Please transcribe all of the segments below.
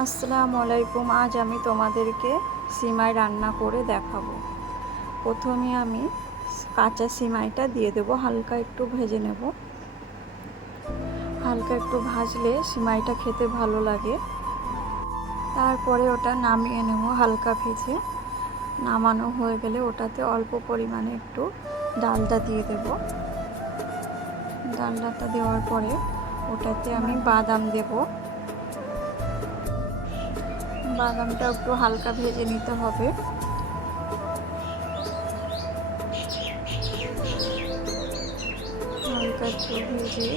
আসসালামু আলাইকুম, আজ আমি তোমাদেরকে সিমাই রান্না করে দেখাবো। প্রথমে আমি কাঁচা সিমাইটা দিয়ে দেবো, হালকা একটু ভেজে নেব। হালকা একটু ভাজলে সিমাইটা খেতে ভালো লাগে। তারপরে ওটা নামিয়ে নেব হালকা ভেজে। নামানো হয়ে গেলে ওটাতে অল্প পরিমাণে একটু ডালটা দিয়ে দেব। ডালডাটা দেওয়ার পরে ওটাতে আমি বাদাম দেবো। বাদামটা একটু হালকা ভেজে নিতে হবে। হালকা একটু ভেজে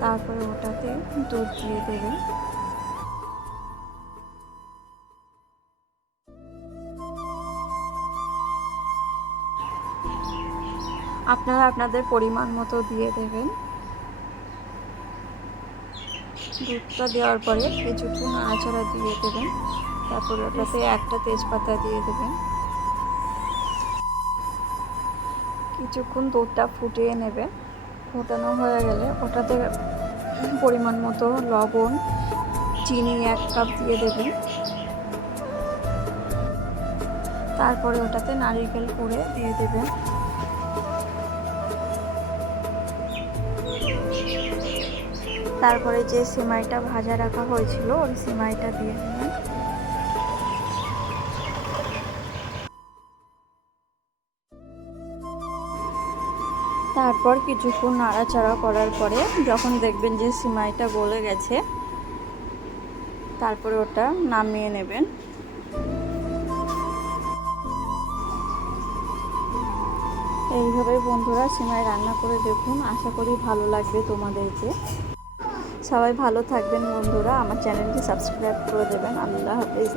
তারপরে ওটাতে দুধ দিয়ে দেবেন। আপনারা আপনাদের পরিমাণ মতো দিয়ে দেবেন। দুধটা দেওয়ার পরে কিছুক্ষণ নাড়াচাড়া দিয়ে দেবেন। তারপরে ওটাতে একটা তেজপাতা দিয়ে দেবেন। কিছুক্ষণ দুধটা ফুটিয়ে নেবেন ফোটানো হয়ে গেলে ওটাতে পরিমাণ মতো লবণ, চিনি এক কাপ দিয়ে দেবেন। তারপরে ওটাতে নারিকেল করে দিয়ে দেবেন। তারপরে যে সিমাইটা ভাজা রাখা হয়েছিল, ওই সিমাইটা দিয়ে দেবেন তারপর কিছুক্ষণ নাড়াচাড়া করার পরে যখন দেখবেন যে সিমাইটা গলে গেছে, তারপরে ওটা নামিয়ে নেবেন। এইভাবে বন্ধুরা সিমাই রান্না করে দেখুন। আশা করি ভালো লাগবে তোমাদেরকে। সবাই ভালো থাকবেন বন্ধুরা। আমার চ্যানেলটি সাবস্ক্রাইব করে দেবেন। আল্লাহ হাফেজ।